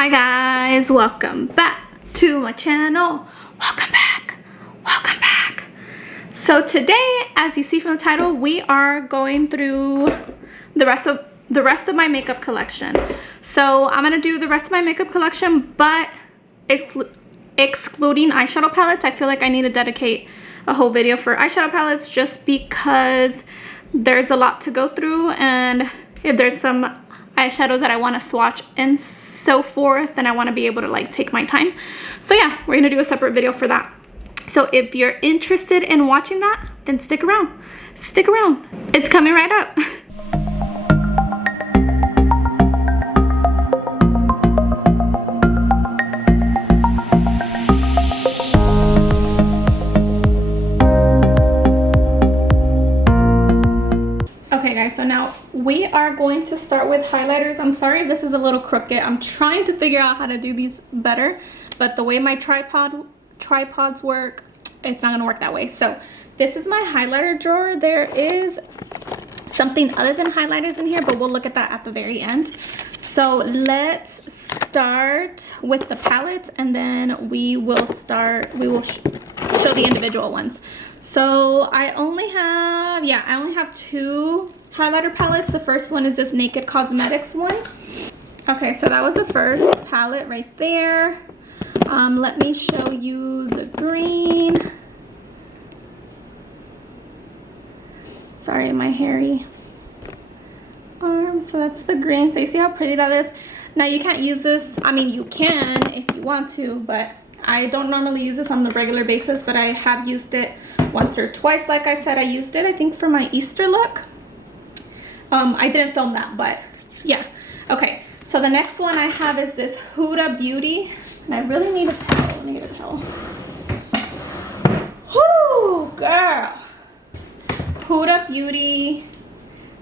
Hi guys, welcome back to my channel. Welcome back. So today, as you see from the title, we are going through the rest of my makeup collection. So I'm gonna do the rest of my makeup collection, but excluding eyeshadow palettes. I feel like I need to dedicate a whole video for eyeshadow palettes just because there's a lot to go through, and if there's some eyeshadows that I want to swatch and so forth, and I want to be able to like take my time. So yeah, we're gonna do a separate video for that. So if you're interested in watching that, then stick around. It's coming right up. Okay guys, so now we are going to start with highlighters. I'm sorry if this is a little crooked. I'm trying to figure out how to do these better, but the way my tripods work, it's not gonna work that way. So this is my highlighter drawer. There is something other than highlighters in here, but we'll look at that at the very end. So let's start with the palettes, and then we will show the individual ones. So I only have two highlighter palettes. The first one is this Naked Cosmetics one. Okay, so that was the first palette right there. Let me show you the green. Sorry, my hairy arm. So that's the green. So you see how pretty that is? Now you can't use this. I mean, you can if you want to, but I don't normally use this on the regular basis, but I have used it once or twice. Like I said, I used it, I think, for my Easter look. I didn't film that, but yeah. Okay, so the next one I have is this Huda Beauty. And I really need a towel. Let me get a towel. Whoo, girl. Huda Beauty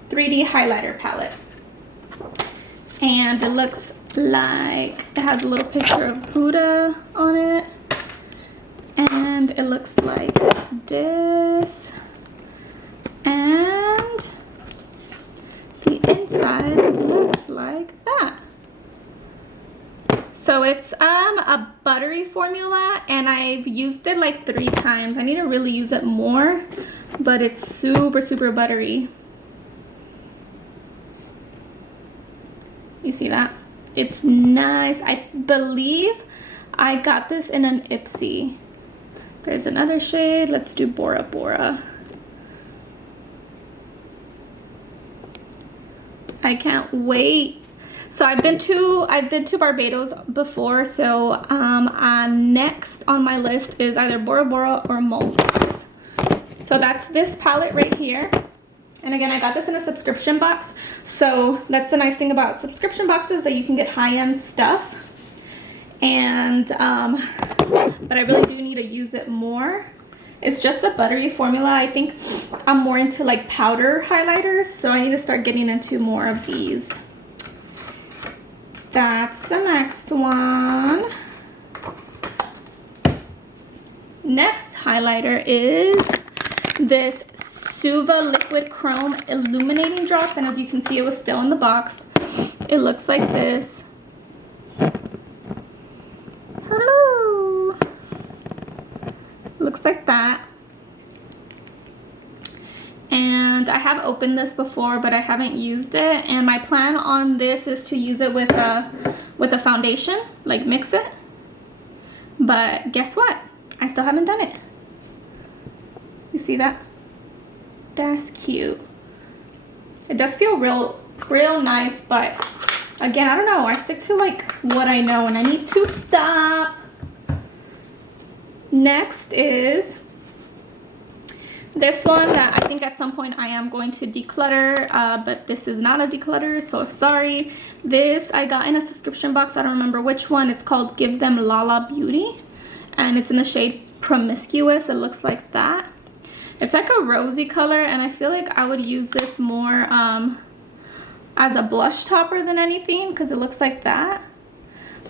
3D highlighter palette. And it looks like it has a little picture of Huda on it. And it looks like this. And the inside looks like that. So it's a buttery formula, and I've used it like 3 times. I need to really use it more, but it's super buttery. You see that? It's nice. I believe I got this in an Ipsy. There's another shade. Let's do Bora Bora. I can't wait. So I've been to Barbados before, so next on my list is either Bora Bora or Maldives. So that's this palette right here. And again, I got this in a subscription box. So that's the nice thing about subscription boxes, that you can get high-end stuff. And but I really do need to use it more. It's just a buttery formula. I think I'm more into like powder highlighters, so I need to start getting into more of these. That's the next one. Next highlighter is this Suva Liquid Chrome Illuminating Drops, and as you can see, it was still in the box. It looks like this. Hello. Looks like that. And I have opened this before, but I haven't used it. And my plan on this is to use it with a foundation, like mix it. But guess what? I still haven't done it. You see that? That's cute. It does feel real nice, but again, I don't know. I stick to like what I know, and I need to stop. Next is this one that I think at some point I am going to declutter, but this is not a declutter, so sorry. This I got in a subscription box. I don't remember which one. It's called Give Them Lala Beauty, and it's in the shade Promiscuous. It looks like that. It's like a rosy color, and I feel like I would use this more as a blush topper than anything, because it looks like that.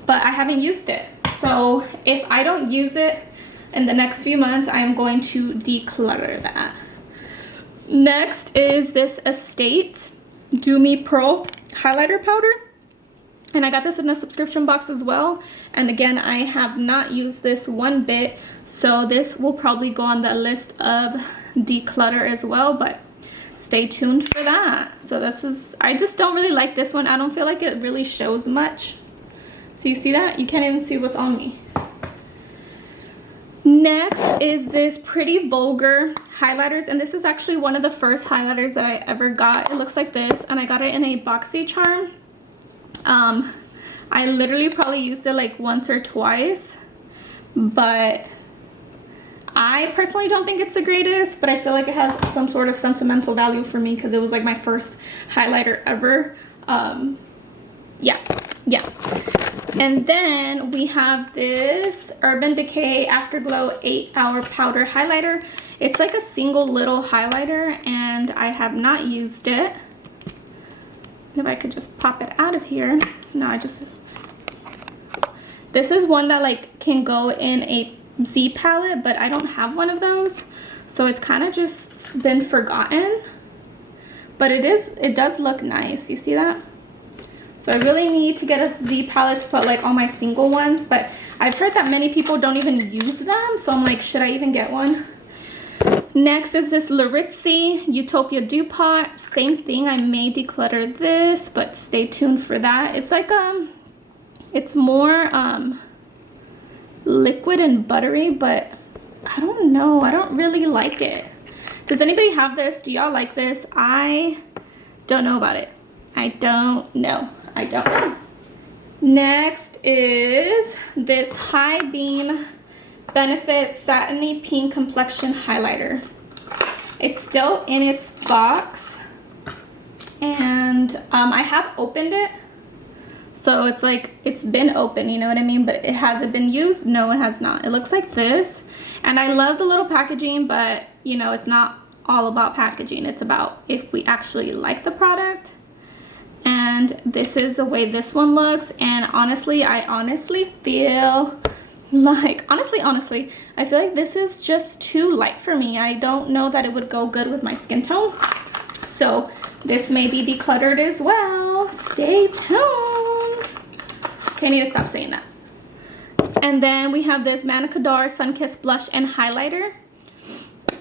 But I haven't used it, so if I don't use it in the next few months, I am going to declutter that. Next is this Estate Do Me Pro highlighter powder. And I got this in the subscription box as well. And again, I have not used this one bit, so this will probably go on the list of declutter as well, but stay tuned for that. So this is, I just don't really like this one. I don't feel like it really shows much. So you see that? You can't even see what's on me. Next is this Pretty Vulgar highlighters, and this is actually one of the first highlighters that I ever got. It looks like this, and I got it in a boxy charm. I literally probably used it like once or twice, but I personally don't think it's the greatest, but I feel like it has some sort of sentimental value for me because it was like my first highlighter ever. Yeah. And then we have this Urban Decay Afterglow 8-Hour Powder Highlighter. It's like a single little highlighter, and I have not used it. If I could just pop it out of here. No, this is one that like can go in a Z palette, but I don't have one of those, so it's kind of just been forgotten. But it does look nice. You see that? So I really need to get a Z palette to put like all my single ones, but I've heard that many people don't even use them, so I'm like, should I even get one? Next is this Larizzi Utopia Dupont. Same thing, I may declutter this, but stay tuned for that. It's like it's more liquid and buttery, but I don't know, I don't really like it. Does anybody have this? Do y'all like this? I don't know about it. I don't know. Next is this High Beam Benefit Satiny Pink Complexion Highlighter. It's still in its box, and I have opened it, so it's like it's been open, you know what I mean, but it hasn't been used. No, it has not. It looks like this, and I love the little packaging, but you know, it's not all about packaging. It's about if we actually like the product. And this is the way this one looks, and honestly, I honestly feel like, honestly, I feel like this is just too light for me. I don't know that it would go good with my skin tone. So this may be decluttered as well. Stay tuned. Okay, I need to stop saying that. And then we have this Manicador Sunkissed Blush and Highlighter.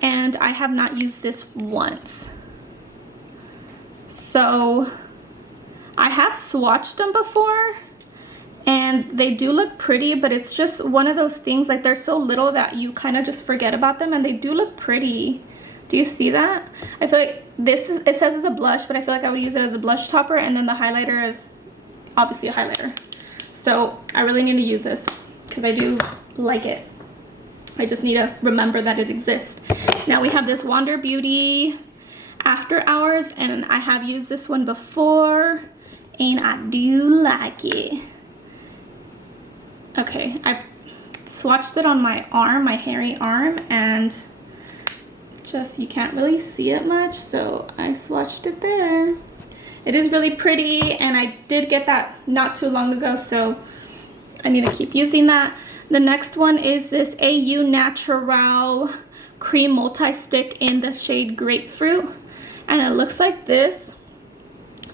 And I have not used this once. So I have swatched them before, and they do look pretty, but it's just one of those things, like they're so little that you kind of just forget about them, and they do look pretty. Do you see that? I feel like this is, it says it's a blush, but I feel like I would use it as a blush topper, and then the highlighter, obviously a highlighter. So I really need to use this because I do like it. I just need to remember that it exists. Now we have this Wander Beauty After Hours, and I have used this one before, and I do like it. Okay, I swatched it on my arm, my hairy arm, and just, you can't really see it much, so I swatched it there. It is really pretty, and I did get that not too long ago, so I need to keep using that. The next one is this AU Natural Cream Multi-Stick in the shade Grapefruit, and it looks like this.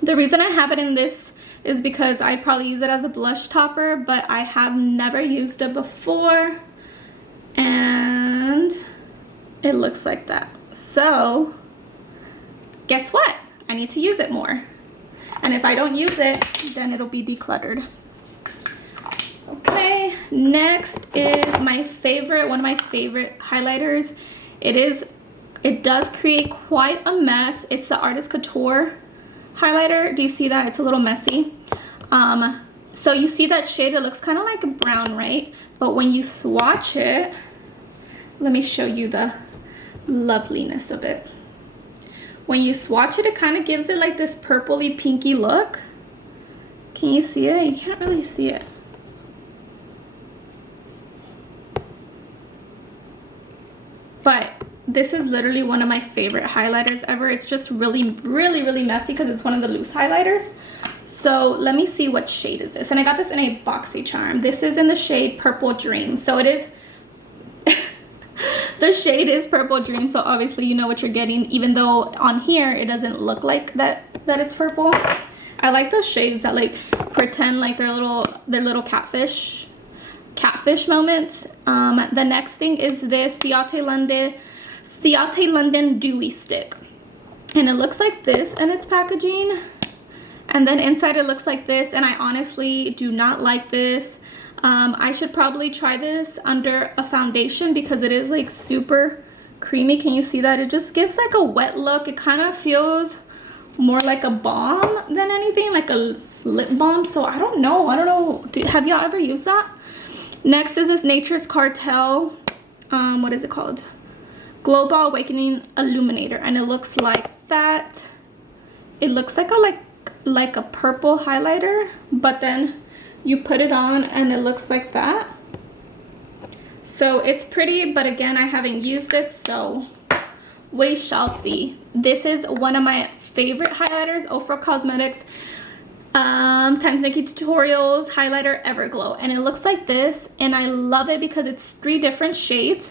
The reason I have it in this is because I probably use it as a blush topper, but I have never used it before, and it looks like that. So guess what? I need to use it more, and if I don't use it, then it'll be decluttered. Okay, next is my favorite, one of my favorite highlighters. It does create quite a mess. It's the Artist Couture highlighter. Do you see that? It's a little messy. So you see that shade, it looks kind of like a brown, right? But when you swatch it, let me show you the loveliness of it. When you swatch it, it kind of gives it like this purpley pinky look. Can you see it? You can't really see it. But this is literally one of my favorite highlighters ever. It's just really, really, really messy because it's one of the loose highlighters. So let me see what shade is this. And I got this in a boxy charm. This is in the shade Purple Dream. So it is, the shade is Purple Dream. So obviously you know what you're getting, even though on here it doesn't look like that it's purple. I like those shades that like pretend like they're little catfish moments. The next thing is this Diyate London Dewy Stick. And it looks like this in its packaging. And then inside it looks like this. And I honestly do not like this. I should probably try this under a foundation because it is like super creamy. Can you see that? It just gives like a wet look. It kind of feels more like a balm than anything, like a lip balm. So I don't know. Have y'all ever used that? Next is this Nature's Cartel. What is it called? Global Awakening Illuminator. And it looks like that. It looks like a purple highlighter, but then you put it on and it looks like that. So it's pretty, but again, I haven't used it, so we shall see. This is one of my favorite highlighters, Ofra Cosmetics Technique Tutorials highlighter Everglow, and it looks like this, and I love it because it's 3 different shades.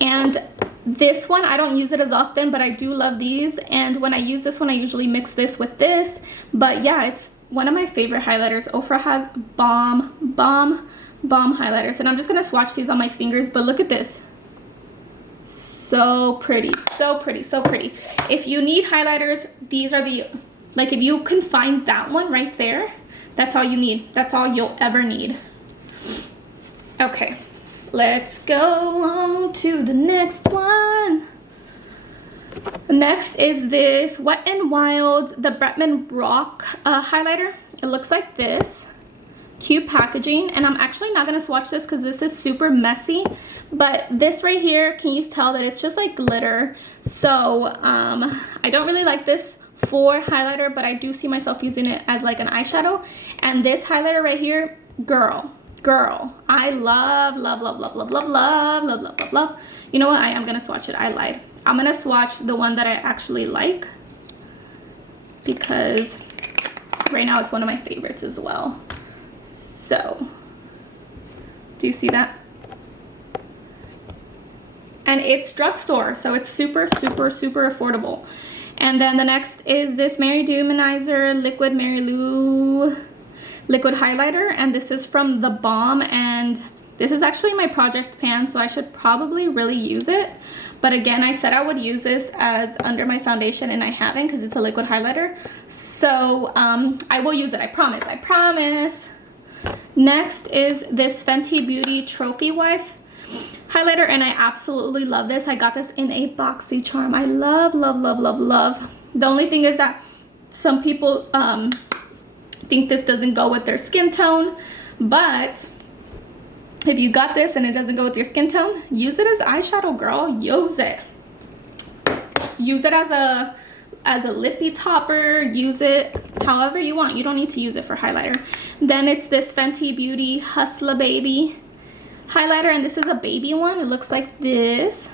And this one, I don't use it as often, but I do love these. And when I use this one, I usually mix this with this. But yeah, it's one of my favorite highlighters. Ofra has bomb highlighters. And I'm just going to swatch these on my fingers. But look at this. So pretty, so pretty, so pretty. If you need highlighters, these are the, like if you can find that one right there, that's all you need. That's all you'll ever need. Okay. Let's go on to the next one. Next is this Wet n Wild, the Bretman Rock highlighter. It looks like this. Cute packaging. And I'm actually not going to swatch this because this is super messy. But this right here, can you tell that it's just like glitter? So I don't really like this for highlighter, but I do see myself using it as like an eyeshadow. And this highlighter right here, girl, I love. You know what? I am gonna swatch it. I lied. I'm gonna swatch the one that I actually like because right now it's one of my favorites as well. So, do you see that? And it's drugstore, so it's super affordable. And then the next is this Mary Duminizer Liquid Mary Lou liquid highlighter, and this is from The Balm, and this is actually my project pan, so I should probably really use it. But again, I said I would use this as under my foundation, and I haven't because it's a liquid highlighter. So I will use it. I promise. Next is this Fenty Beauty Trophy Wife highlighter, and I absolutely love this. I got this in a boxy charm. I love. The only thing is that some people think this doesn't go with their skin tone, but if you got this and it doesn't go with your skin tone, use it as eyeshadow, girl. Use it as a lippy topper. Use it however you want. You don't need to use it for highlighter. Then it's this Fenty Beauty Hustla Baby highlighter, and this is a baby one. It looks like this,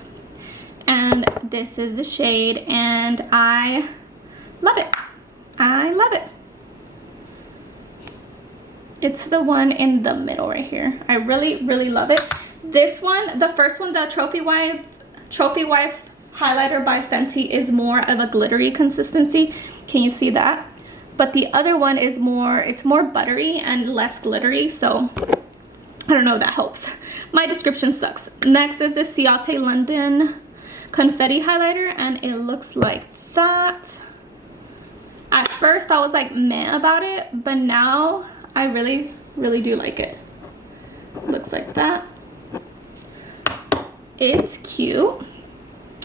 and this is the shade, and I love it. It's the one in the middle right here. I really love it. This one, the first one, the Trophy Wife highlighter by Fenty, is more of a glittery consistency. Can you see that? But the other one is it's more buttery and less glittery, so I don't know if that helps. My description sucks. Next is this Diyate London Confetti highlighter, and it looks like that. At first I was like meh about it, but now I really do like it. Looks like that. It's cute.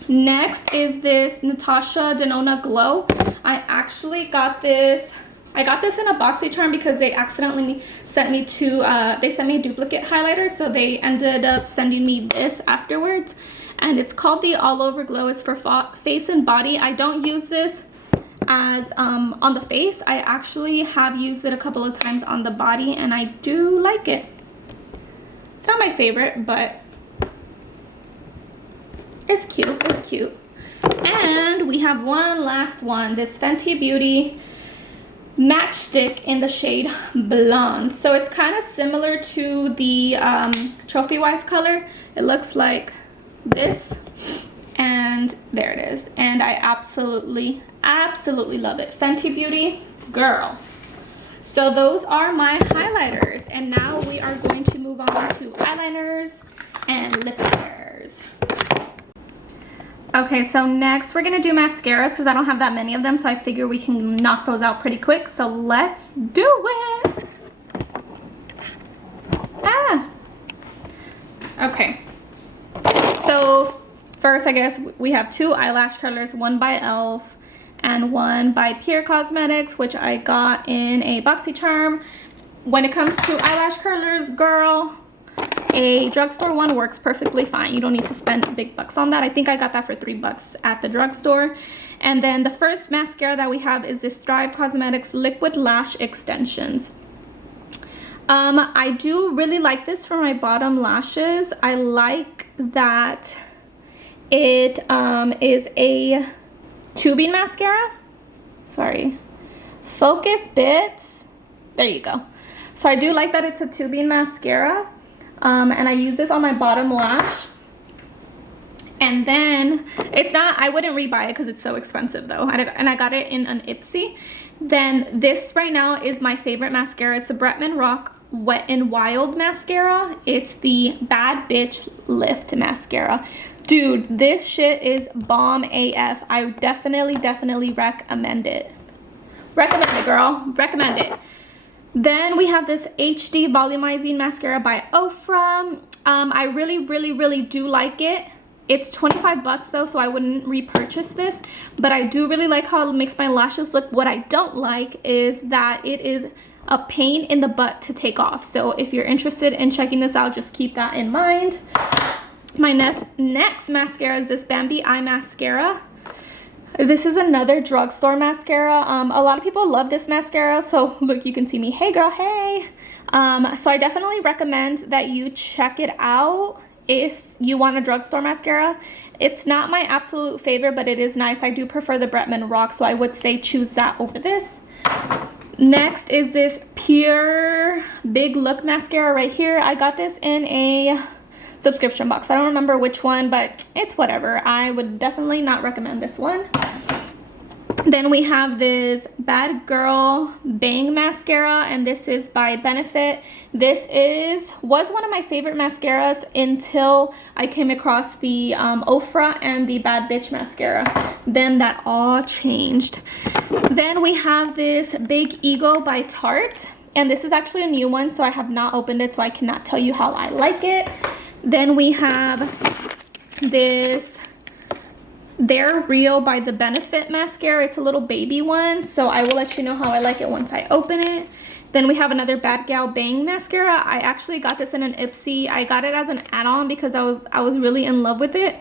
Next is this Natasha Denona Glow. I actually got this. I got this in a boxy charm because they accidentally sent me they sent me a duplicate highlighter, so they ended up sending me this afterwards. And it's called the All Over Glow. It's for face and body. I don't use this as on the face. I actually have used it a couple of times on the body, and I do like it. It's not my favorite, but it's cute. And we have one last one, this Fenty Beauty Matchstick in the shade Blonde. So it's kind of similar to the Trophy Wife color. It looks like this, And there it is. And I absolutely love it. Fenty Beauty, girl. So those are my highlighters. And now we are going to move on to eyeliners and lip liners. Okay, so next we're gonna do mascaras because I don't have that many of them, so I figure we can knock those out pretty quick. So let's do it. Okay. So first, I guess we have two eyelash curlers, one by e.l.f. and one by Pure Cosmetics, which I got in a BoxyCharm. When it comes to eyelash curlers, girl, a drugstore one works perfectly fine. You don't need to spend big bucks on that. I think I got that for $3 at the drugstore. And then the first mascara that we have is this Thrive Cosmetics Liquid Lash Extensions. I do really like this for my bottom lashes. I like that it is a tubing mascara. Sorry. Focus bits. There you go. So I do like that it's a tubing mascara. And I use this on my bottom lash. And then it's not, I wouldn't rebuy it because it's so expensive though. And I got it in an Ipsy. Then this right now is my favorite mascara. It's a Bretman Rock Wet n Wild mascara. It's the Bad Bitch Lift mascara. Dude, this shit is bomb AF. I definitely recommend it. Recommend it, girl. Recommend it. Then we have this HD Volumizing Mascara by Ofra. I really do like it. It's 25 bucks though, so I wouldn't repurchase this. But I do really like how it makes my lashes look. What I don't like is that it is a pain in the butt to take off. So if you're interested in checking this out, just keep that in mind. My next mascara is this Bambi Eye Mascara. This is another drugstore mascara. A lot of people love this mascara. So look, you can see me. Hey girl, hey. So I definitely recommend that you check it out if you want a drugstore mascara. It's not my absolute favorite, but it is nice. I do prefer the Bretman Rock, so I would say choose that over this. Next is this Pure Big Look mascara right here. I got this in a subscription box. I don't remember which one, but it's whatever. I would definitely not recommend this one. Then we have this Bad Girl Bang mascara, and this is by Benefit. This was one of my favorite mascaras until I came across the Ofra and the Bad Bitch mascara. Then that all changed. Then we have this Big Ego by Tarte, and this is actually a new one, so I have not opened it, so I cannot tell you how I like it. Then we have this They're Real by the Benefit mascara. It's a little baby one, so I will let you know how I like it once I open it. Then we have another Bad Gal Bang mascara. I actually got this in an Ipsy. I got it as an add-on because I was really in love with it.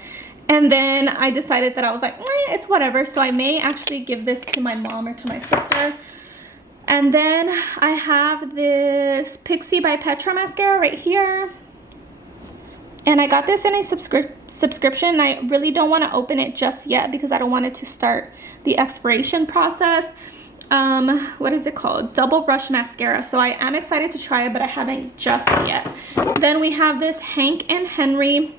And then I decided that I was like, it's whatever. So I may actually give this to my mom or to my sister. And then I have this Pixie by Petra mascara right here. And I got this in a subscription. I really don't want to open it just yet because I don't want it to start the expiration process. What is it called? Double Brush Mascara. So I am excited to try it, but I haven't just yet. Then we have this Hank and Henry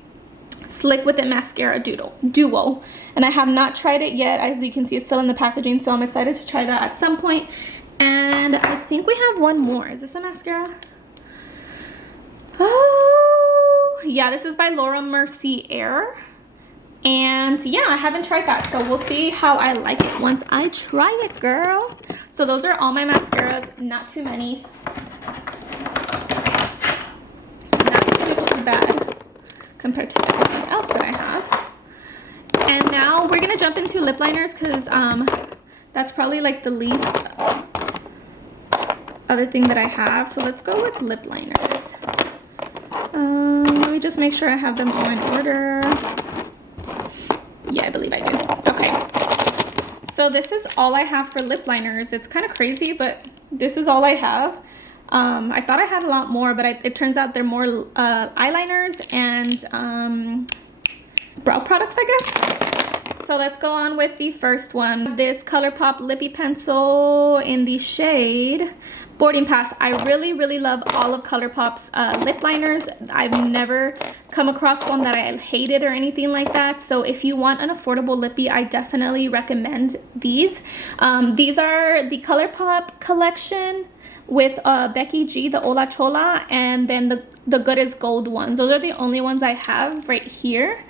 Slick With It Mascara Duo. And I have not tried it yet. As you can see, it's still in the packaging, so I'm excited to try that at some point. And I think we have one more. Is this a mascara? Oh, yeah, this is by Laura Mercier. And yeah, I haven't tried that, so we'll see how I like it once I try it, girl. So those are all my mascaras, not too many. Not too bad compared to everything else that I have. And now we're gonna jump into lip liners because that's probably like the least other thing that I have. So let's go with lip liners. Let me just make sure I have them all in order. Yeah, I believe I do. Okay. So this is all I have for lip liners. It's kind of crazy, but this is all I have. I thought I had a lot more, but it turns out they're more eyeliners and brow products, I guess. So let's go on with the first one. This ColourPop Lippie pencil in the shade boarding pass. I really love all of ColourPop's lip liners. I've never come across one that I hated or anything like that. So if you want an affordable lippie, I definitely recommend these. These are the ColourPop collection with Becky G, the Ola Chola, and then the Good is Gold ones. Those are the only ones I have right here.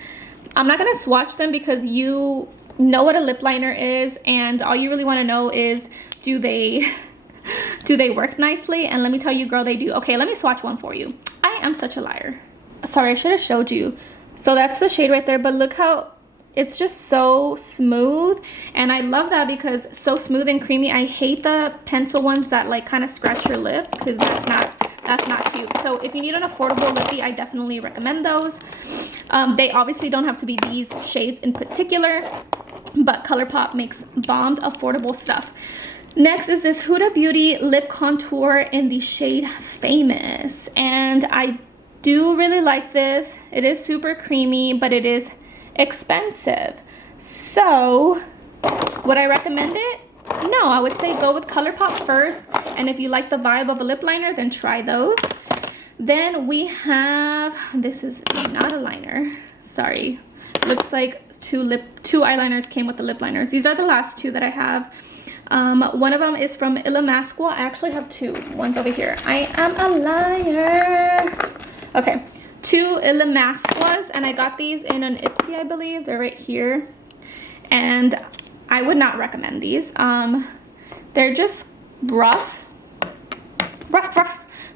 I'm not gonna swatch them because you know what a lip liner is, and all you really want to know is, do they work nicely? And let me tell you, girl, they do. Okay, let me swatch one for you. I am such a liar. Sorry, I should have showed you. So that's the shade right there, but look how it's just so smooth, and I love that because it's so smooth and creamy. I hate the pencil ones that like kind of scratch your lip, because that's not cute. So if you need an affordable lippie, I definitely recommend those. They obviously don't have to be these shades in particular, but ColourPop makes bombed affordable stuff. Next is this Huda Beauty lip contour in the shade Famous, and I do really like this. It is super creamy, but it is expensive. So would I recommend it? No, I would say go with ColourPop first, and if you like the vibe of a lip liner, then try those. Then we have, this is not a liner, sorry, looks like two eyeliners came with the lip liners. These are the last two that I have. One of them is from Illuminating. I actually have two. One's over here. I am a liar. Okay, two Illuminating, and I got these in an Ipsy, I believe. They're right here, and I would not recommend these. They're just rough.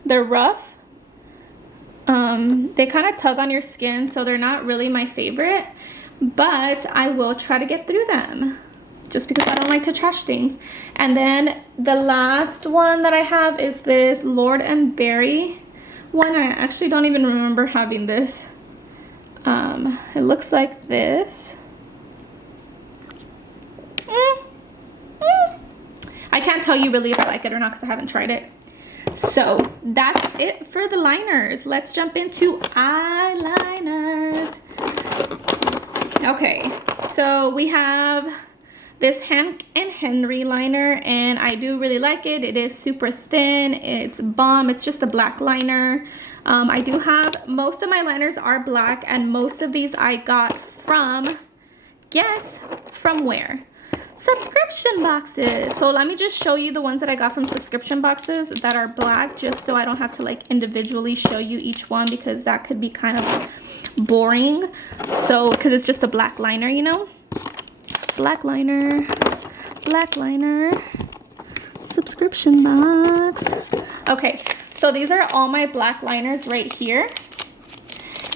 They're rough. They kind of tug on your skin, so they're not really my favorite, but I will try to get through them just because I don't like to trash things. And then the last one that I have is this Lord and Berry one. I actually don't even remember having this. It looks like this. I can't tell you really if I like it or not because I haven't tried it. So that's it for the liners. Let's jump into eyeliners. Okay, so we have this Hank and Henry liner, and I do really like it. It is super thin. It's bomb. It's just a black liner. I do have, most of my liners are black, and most of these I got from, guess from where? Subscription boxes. So let me just show you the ones that I got from subscription boxes that are black, just so I don't have to like individually show you each one, because that could be kind of boring. So because it's just a black liner, you know, black liner, subscription box. Okay, so these are all my black liners right here,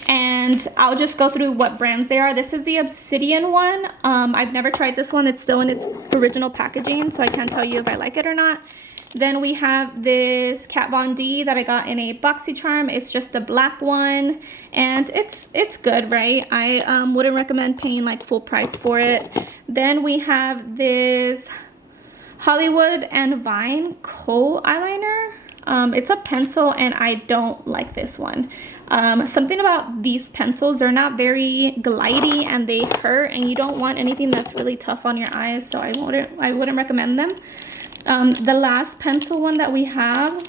and I'll just go through what brands they are. This is the Obsidian one. I've never tried this one. It's still in its original packaging, so I can't tell you if I like it or not. Then we have this Kat Von D that I got in a BoxyCharm. It's just a black one, and it's good, right? I wouldn't recommend paying like full price for it. Then we have this Hollywood and Vine Kohl eyeliner. It's a pencil, and I don't like this one. Something about these pencils, they're not very glidey and they hurt, and you don't want anything that's really tough on your eyes, so I wouldn't recommend them. The last pencil one that we have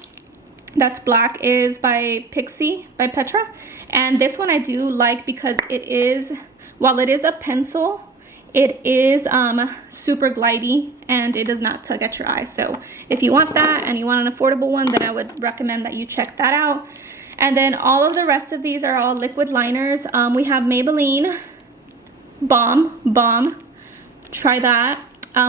that's black is by Pixi, by Petra, and this one I do like because it is, while it is a pencil, it is super glidey and it does not tug at your eyes. So if you want that and you want an affordable one, then I would recommend that you check that out. And then all of the rest of these are all liquid liners. We have Maybelline Bomb. Try that.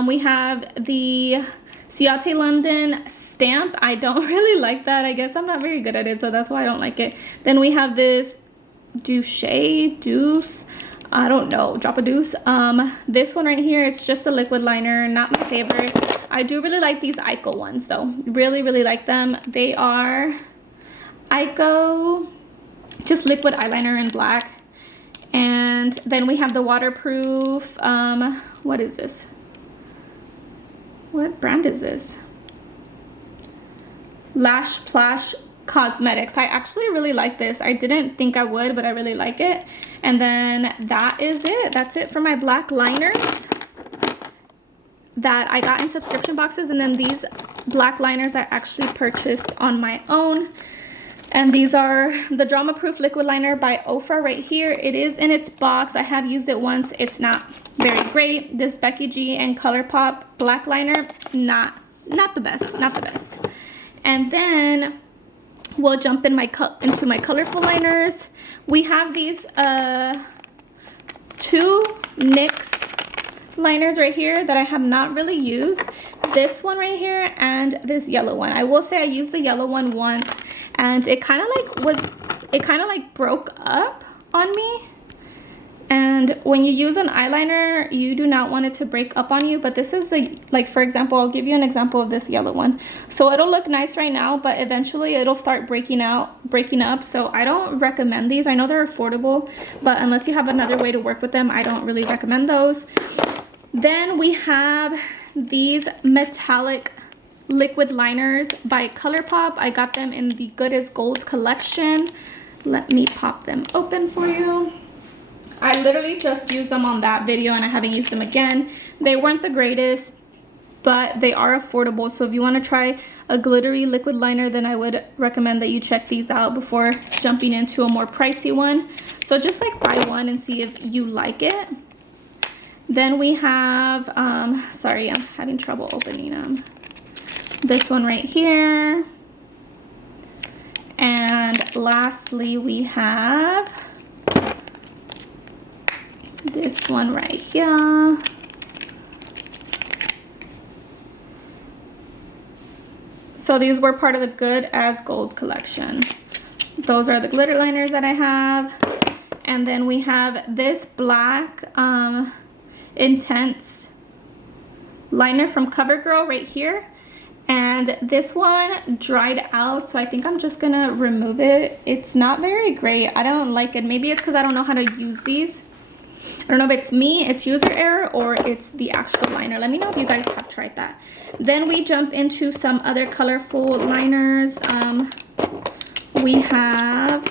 We have the Diyate London Stamp. I don't really like that. I guess I'm not very good at it, so that's why I don't like it. Then we have this Deuce. I don't know, Drop a Deuce. This one right here, it's just a liquid liner, not my favorite. I do really like these Ico ones though. Really like them. They are Ico, just liquid eyeliner in black. And then we have the waterproof, what is this? What brand is this? Lash Cosmetics. I actually really like this. I didn't think I would, but I really like it. And then that is it. That's it for my black liners that I got in subscription boxes. And then these black liners I actually purchased on my own. And these are the Drama Proof Liquid Liner by Ofra right here. It is in its box. I have used it once. It's not very great. This Becky G and ColourPop black liner, not the best, not the best. And then we'll jump in into my colorful liners. We have these 2 NYX liners right here that I have not really used. This one right here and this yellow one. I will say I used the yellow one once and it kind of like broke up on me. And when you use an eyeliner, you do not want it to break up on you. But this is like, for example, I'll give you an example of this yellow one. So it'll look nice right now, but eventually it'll start breaking up. So I don't recommend these. I know they're affordable, but unless you have another way to work with them, I don't really recommend those. Then we have these metallic liquid liners by ColourPop. I got them in the Good as Gold collection. Let me pop them open for you. I literally just used them on that video and I haven't used them again. They weren't the greatest, but they are affordable. So if you want to try a glittery liquid liner, then I would recommend that you check these out before jumping into a more pricey one. So just like buy one and see if you like it. Then we have, sorry, I'm having trouble opening them. This one right here. And lastly, we have this one right here. So these were part of the Good as Gold collection. Those are the glitter liners that I have. And then we have this black intense liner from CoverGirl right here. And this one dried out, so I think I'm just gonna remove it. It's not very great. I don't like it. Maybe it's because I don't know how to use these. I don't know if it's me, it's user error, or it's the actual liner. Let me know if you guys have tried that. Then we jump into some other colorful liners. We have,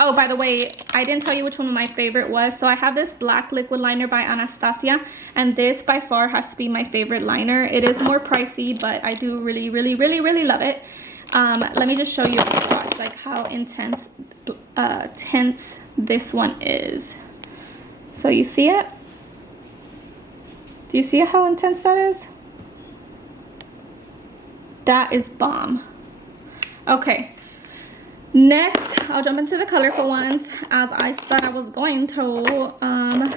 oh, by the way, I didn't tell you which one my favorite was. So I have this black liquid liner by Anastasia, and this by far has to be my favorite liner. It is more pricey, but I do really, really, really, really love it. Let me just show you a swatch, like how intense, tense this one is. So you see it? Do you see how intense that is? That is bomb. Okay. Next, I'll jump into the colorful ones as I said I was going to.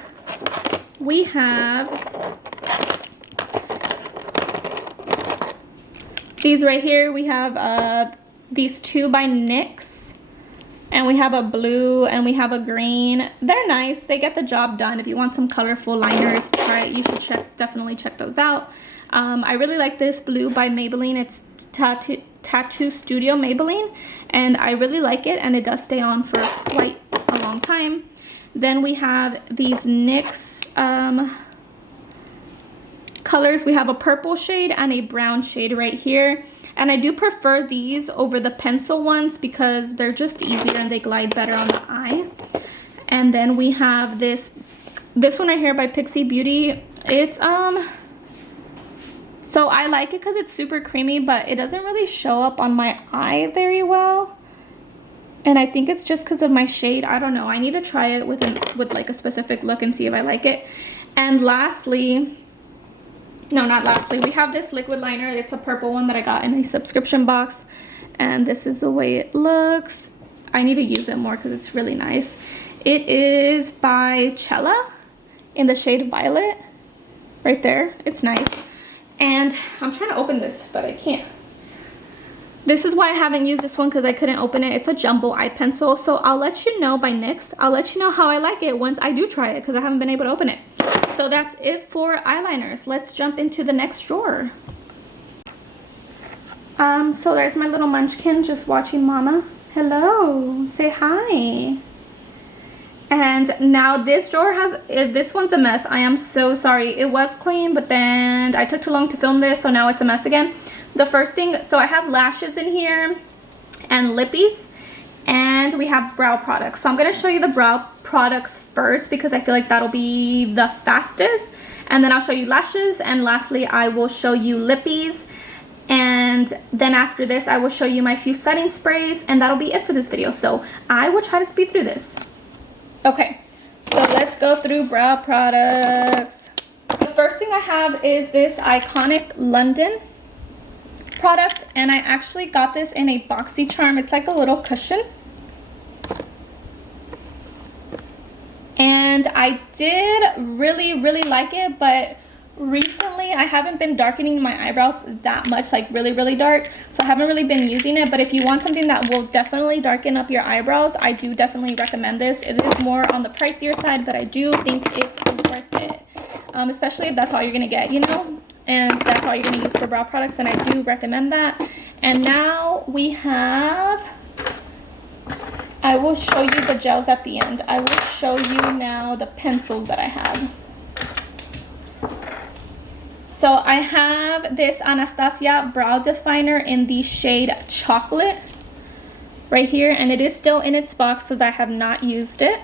We have these right here. We have these 2 by NYX. And we have a blue and we have a green. They're nice. They get the job done. If you want some colorful liners, try it. You should definitely check those out. I really like this blue by Maybelline. It's Tattoo Studio Maybelline. And I really like it. And it does stay on for quite a long time. Then we have these NYX colors. We have a purple shade and a brown shade right here. And I do prefer these over the pencil ones because they're just easier and they glide better on the eye. And then we have this one right here by Pixie Beauty. It's so I like it because it's super creamy, but it doesn't really show up on my eye very well. And I think it's just because of my shade. I don't know. I need to try it with like a specific look and see if I like it. And lastly, no, not lastly, we have this liquid liner. It's a purple one that I got in a subscription box. And this is the way it looks. I need to use it more because it's really nice. It is by Cella in the shade Violet. Right there. It's nice. And I'm trying to open this, but I can't. This is why I haven't used this one because I couldn't open it. It's a jumbo eye pencil. So I'll let you know by NYX. I'll let you know how I like it once I do try it because I haven't been able to open it. So that's it for eyeliners. Let's jump into the next drawer. So there's my little munchkin just watching mama. Hello, say hi. And now this drawer this one's a mess. I am so sorry. It was clean, but then I took too long to film this, so now it's a mess again. The first thing, so I have lashes in here and lippies, and we have brow products. So I'm going to show you the brow products first because I feel like that'll be the fastest. and then I'll show you lashes, and lastly I will show you lippies. And then after this I will show you my few setting sprays, and that'll be it for this video. So I will try to speed through this. Okay, so let's go through brow products. The first thing I have is this iconic London product, and I actually got this in a boxy charm. It's like a little cushion, and I did really like it, but recently I haven't been darkening my eyebrows that much, like really dark, so I haven't really been using it. But if you want something that will definitely darken up your eyebrows, I do definitely recommend this. It is more on the pricier side, but I do think it's worth it, especially if that's all you're gonna get, you know, and that's all you're gonna use for brow products, and I do recommend that. And now we have, I will show you the gels at the end. I will show you now the pencils that I have. So I have this Anastasia brow definer in the shade Chocolate right here, and it is still in its box because I have not used it.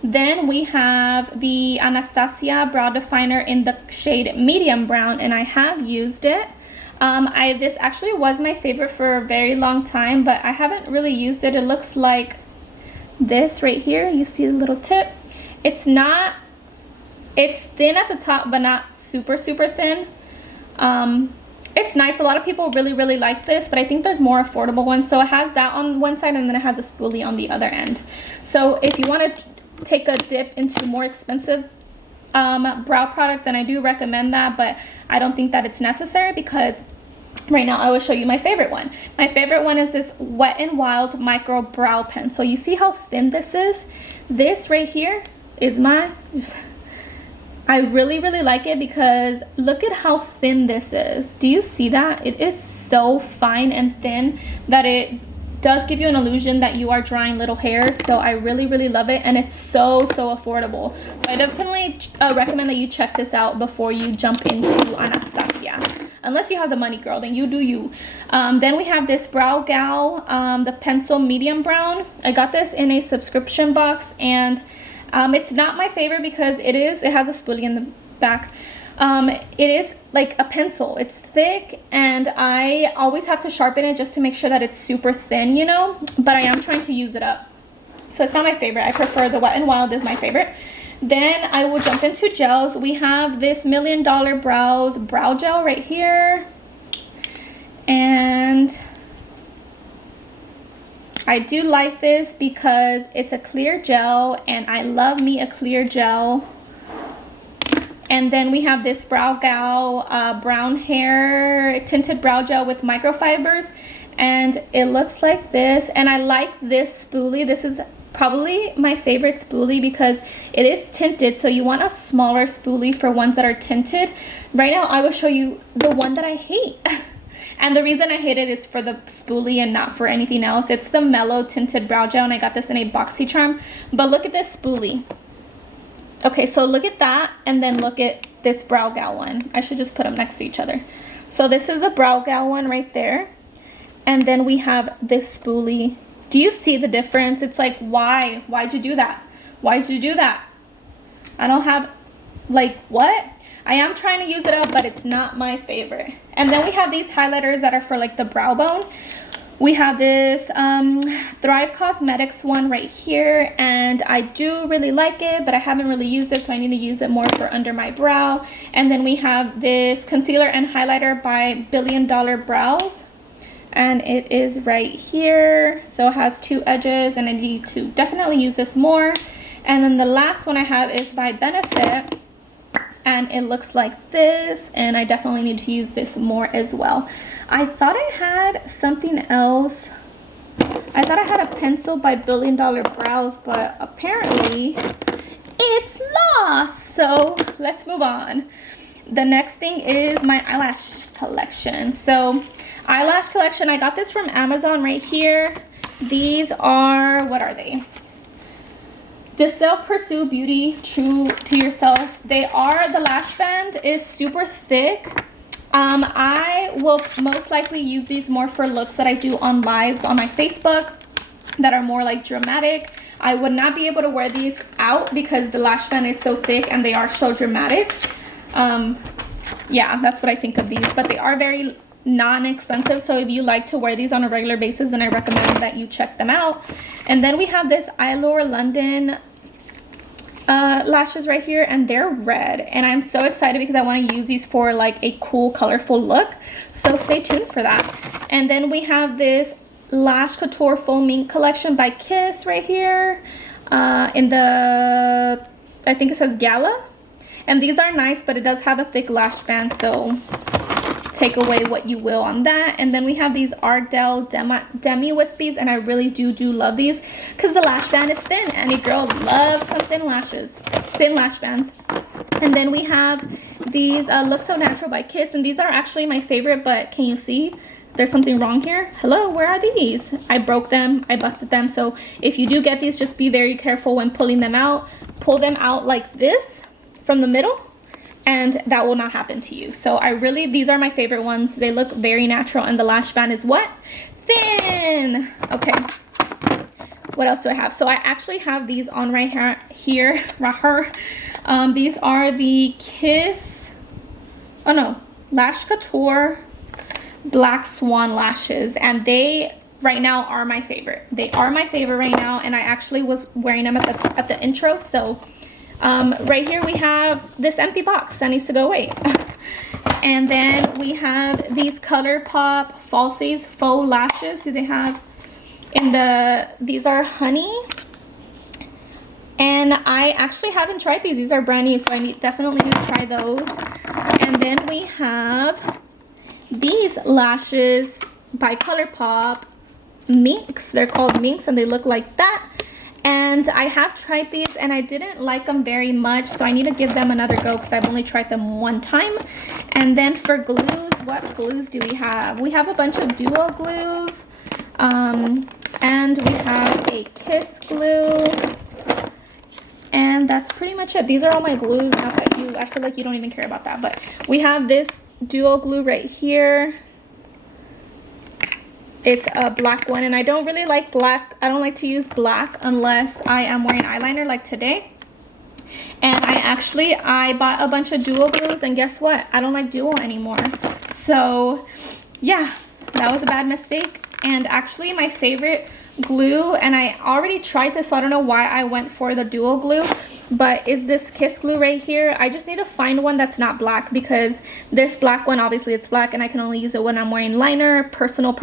Then we have the Anastasia brow definer in the shade Medium Brown, and I have used it. This actually was my favorite for a very long time, but I haven't really used it. It looks like this right here. You see the little tip? It's thin at the top, but not super thin. It's nice. A lot of people really like this, but I think there's more affordable ones. So it has that on one side, and then it has a spoolie on the other end. So if you want to take a dip into more expensive brow product, then I do recommend that, but I don't think that it's necessary, because right now I will show you my favorite one. My favorite one is this Wet n Wild micro brow pen. So you see how thin this is? This right here is I really like it, because look at how thin this is. Do you see that? It is so fine and thin that it does give you an illusion that you are drying little hairs. So I really love it, and it's so affordable. So I definitely recommend that you check this out before you jump into Anastasia. Unless you have the money, girl, then you do you. Then we have this Brow Gal, the pencil medium brown. I got this in a subscription box, and it's not my favorite because it has a spoolie in the back. It is like a pencil. It's thick, and I always have to sharpen it just to make sure that it's super thin, you know, but I am trying to use it up. So it's not my favorite. I prefer the Wet n Wild is my favorite. Then I will jump into gels. We have this $1 Million Brows brow gel right here, and I do like this because it's a clear gel, and I love me a clear gel. And then we have this Brow Gal brown hair tinted brow gel with microfibers, and it looks like this. And I like this spoolie. This is probably my favorite spoolie because it is tinted, so you want a smaller spoolie for ones that are tinted. Right now I will show you the one that I hate. And the reason I hate it is for the spoolie and not for anything else. It's the Mellow Tinted Brow Gel, and I got this in a boxy charm. But look at this spoolie. Okay, so look at that, and then look at this Brow Gal one. I should just put them next to each other. So this is the Brow Gal one right there. And then we have this spoolie. Do you see the difference? It's like, why? Why'd you do that? Why'd you do that? I don't have, like, what? I am trying to use it up, but it's not my favorite. And then we have these highlighters that are for like the brow bone. We have this Thrive Cosmetics one right here, and I do really like it, but I haven't really used it, so I need to use it more for under my brow. And then we have this concealer and highlighter by Billion Dollar Brows, and it is right here. So it has two edges, and I need to definitely use this more. And then the last one I have is by Benefit, and it looks like this, and I definitely need to use this more as well. I thought I had something else. I thought I had a pencil by Billion Dollar Brows, but apparently it's lost. So let's move on. The next thing is my eyelash collection. So eyelash collection, I got this from Amazon right here. These are, what are they? Decay Pursue Beauty True to Yourself. They are, the lash band is super thick. I will most likely use these more for looks that I do on lives on my Facebook that are more like dramatic. I would not be able to wear these out because the lash band is so thick and they are so dramatic. Yeah, that's what I think of these, but they are very non-expensive, so if you like to wear these on a regular basis, then I recommend that you check them out. And then we have this Eyelure London lashes right here, and they're red, and I'm so excited because I want to use these for like a cool colorful look, so stay tuned for that. And then we have this Lash Couture Full Mink collection by Kiss right here, in the, I think it says Gala. And these are nice, but it does have a thick lash band, so take away what you will on that. And then we have these Ardell Demi Wispies, and I really do love these because the lash band is thin, and a girl loves some thin lashes, thin lash bands. And then we have these Look So Natural by Kiss, and these are actually my favorite, but can you see there's something wrong here? Hello, where are these? I broke them, I busted them. So if you do get these, just be very careful when pulling them out. Pull them out like this from the middle, and that will not happen to you. So these are my favorite ones. They look very natural, and the lash band is what? Thin. Okay, what else do I have? So I actually have these on right here. These are the Kiss, oh no, Lash Couture Black Swan lashes, and they right now are my favorite. They are my favorite right now, and I actually was wearing them at the intro. So right here we have this empty box that needs to go away. And then we have these ColourPop Falsies faux lashes. Do they have in these are honey, and I actually haven't tried these. These are brand new, so I definitely need to try those. And then we have these lashes by ColourPop Minks. They're called Minks, and they look like that. And I have tried these, and I didn't like them very much, so I need to give them another go because I've only tried them one time. And then for glues, what glues do we have? We have a bunch of duo glues, and we have a Kiss glue, and that's pretty much it. These are all my glues. Not that I feel like you don't even care about that, but we have this duo glue right here. It's a black one, and I don't really like black. I don't like to use black unless I am wearing eyeliner like today. And I bought a bunch of duo glues, and guess what? I don't like duo anymore. So yeah, that was a bad mistake. And actually my favorite glue, and I already tried this, so I don't know why I went for the duo glue, but is this Kiss glue right here. I just need to find one that's not black, because this black one, obviously it's black, and I can only use it when I'm wearing liner, personal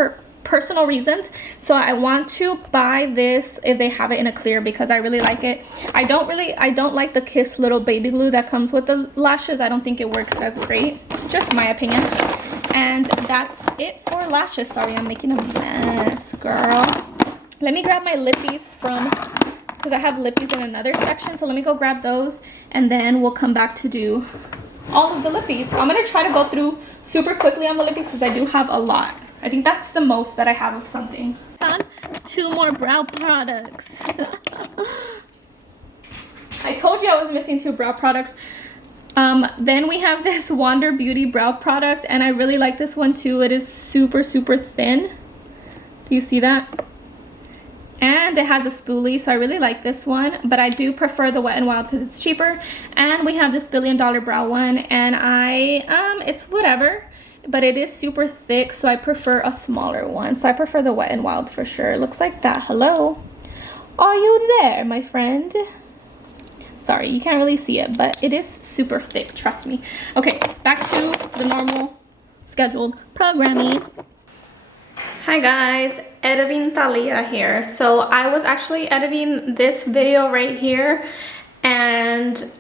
reasons. So I want to buy this if they have it in a clear, because I really like it. I don't like the Kiss little baby glue that comes with the lashes. I don't think it works as great, just my opinion. And that's it for lashes. Sorry, I'm making a mess, girl. Let me grab my Lippies because I have Lippies in another section, so let me go grab those, and then we'll come back to do all of the Lippies. I'm gonna try to go through super quickly on the Lippies because I do have a lot. I think that's the most that I have of something. Found 2 more brow products. I told you I was missing 2 brow products. Then we have this Wander Beauty brow product, and I really like this one too. It is super thin. Do you see that? And it has a spoolie, so I really like this one, but I do prefer the Wet n Wild because it's cheaper. And we have this $1 Billion Brow one, and it's whatever, but it is super thick, so I prefer a smaller one. So I prefer the Wet n Wild for sure. It looks like that. Hello, are you there, my friend? Sorry, you can't really see it, but it is super thick, trust me. Okay, back to the normal scheduled programming. Hi guys, editing Thalia here. So I was actually editing this video right here, and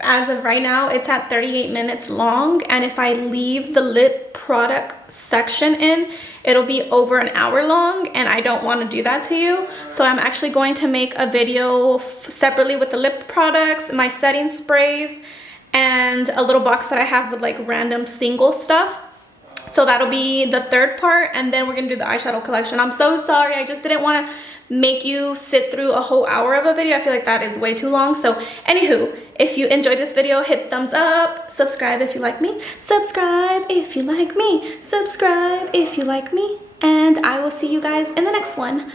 as of right now it's at 38 minutes long, and if I leave the lip product section in, it'll be over an hour long, and I don't want to do that to you. So I'm actually going to make a video separately with the lip products, my setting sprays, and a little box that I have with like random single stuff. So that'll be the third part, and then we're gonna do the eyeshadow collection. I'm so sorry, I just didn't want to make you sit through a whole hour of a video. I feel like that is way too long. So anywho, if you enjoyed this video, hit thumbs up, subscribe if you like me, subscribe if you like me, subscribe if you like me, and I will see you guys in the next one.